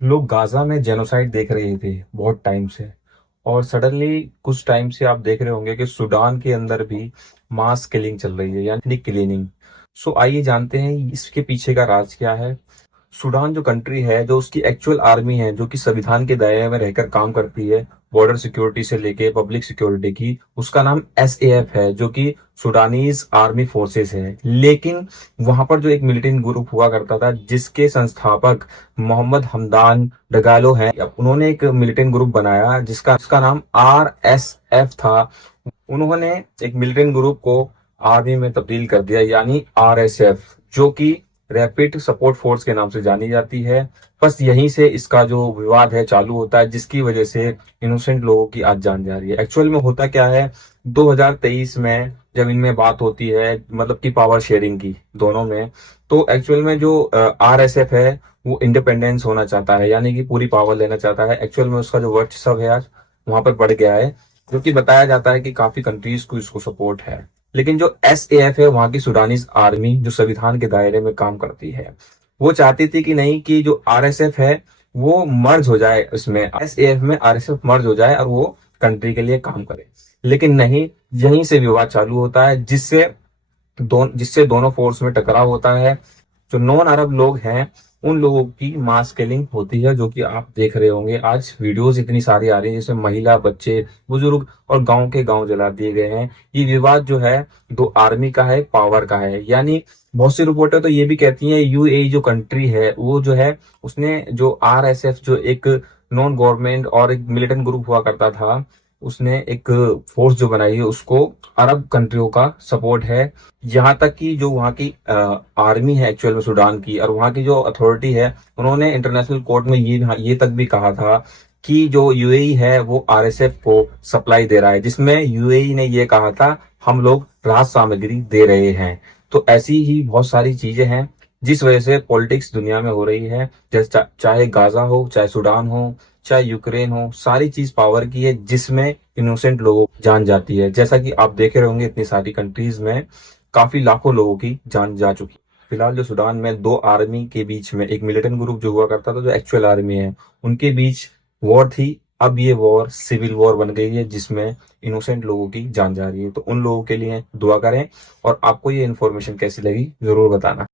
लोग गाजा में जेनोसाइड देख रहे थे बहुत टाइम से, और सडनली कुछ टाइम से आप देख रहे होंगे कि सूडान के अंदर भी मास किलिंग चल रही है, यानी क्लीनिंग। सो आइए जानते हैं इसके पीछे का राज क्या है। सूडान जो कंट्री है, जो उसकी एक्चुअल आर्मी है, जो कि संविधान के दायरे में रहकर काम करती है, बॉर्डर सिक्योरिटी से लेके पब्लिक सिक्योरिटी की, उसका नाम एसएएफ है, जो कि सूडानीज आर्मी फोर्सेस है। लेकिन वहां पर जो एक मिलिटेंट ग्रुप हुआ करता था, जिसके संस्थापक मोहम्मद हमदान डगालो हैं, उन्होंने एक मिलिटेंट ग्रुप बनाया जिसका नाम आरएसएफ था। उन्होंने एक मिलिटेंट ग्रुप को आर्मी में तब्दील कर दिया, यानी आरएसएफ, जो कि रैपिड सपोर्ट फोर्स के नाम से जानी जाती है। बस यहीं से इसका जो विवाद है चालू होता है, जिसकी वजह से इनोसेंट लोगों की आज जान जा रही है। एक्चुअल में होता क्या है, 2023 में जब इनमें बात होती है, मतलब कि पावर शेयरिंग की दोनों में, तो एक्चुअल में जो आरएसएफ है वो इंडिपेंडेंस होना चाहता है, यानी कि पूरी पावर लेना चाहता है। एक्चुअल में उसका जो वर्चस्व है आज वहां पर बढ़ गया है, जो कि बताया जाता है कि काफी कंट्रीज को इसको सपोर्ट है। लेकिन जो एसएएफ है, वहां की सूडानीज आर्मी, जो संविधान के दायरे में काम करती है, वो चाहती थी कि नहीं, कि जो आरएसएफ है वो मर्ज हो जाए, उसमें एसएएफ में आरएसएफ मर्ज हो जाए और वो कंट्री के लिए काम करे। लेकिन नहीं, यहीं से विवाद चालू होता है, जिससे दोनों फोर्स में टकराव होता है। जो नॉन अरब लोग हैं, उन लोगों की मास किलिंग होती है, जो कि आप देख रहे होंगे। आज वीडियोस इतनी सारी आ रही है जिसमें महिला, बच्चे, बुजुर्ग और गांव के गांव जला दिए गए हैं। ये विवाद जो है दो आर्मी का है, पावर का है। यानी बहुत सी रिपोर्टें तो ये भी कहती हैं, यूएई जो कंट्री है वो जो है, उसने जो आरएसएफ, जो एक नॉन गवर्नमेंट और एक मिलिटेंट ग्रुप हुआ करता था, उसने एक फोर्स जो बनाई है, उसको अरब कंट्रियों का सपोर्ट है। यहाँ तक कि जो वहाँ की आर्मी है एक्चुअल में सूडान की, और वहाँ की जो अथॉरिटी है, उन्होंने इंटरनेशनल कोर्ट में ये तक भी कहा था कि जो यूएई है वो आरएसएफ को सप्लाई दे रहा है, जिसमें यूएई ने ये कहा था हम लोग राहत सामग्री दे रहे हैं। तो ऐसी ही बहुत सारी चीजें हैं जिस वजह से पॉलिटिक्स दुनिया में हो रही है। जैसे चाहे गाजा हो, चाहे सूडान हो, चाहे यूक्रेन हो, सारी चीज पावर की है, जिसमें इनोसेंट लोगों की जान जाती है। जैसा कि आप देख रहे होंगे, इतनी सारी कंट्रीज में काफी लाखों लोगों की जान जा चुकी है। फिलहाल जो सूडान में दो आर्मी के बीच में, एक मिलिटेंट ग्रुप जो हुआ करता था, जो एक्चुअल आर्मी है, उनके बीच वॉर थी। अब ये वॉर सिविल वॉर बन गई है, जिसमें इनोसेंट लोगों की जान जा रही है। तो उन लोगों के लिए दुआ करें। और आपको ये इन्फॉर्मेशन कैसी लगी जरूर बताना।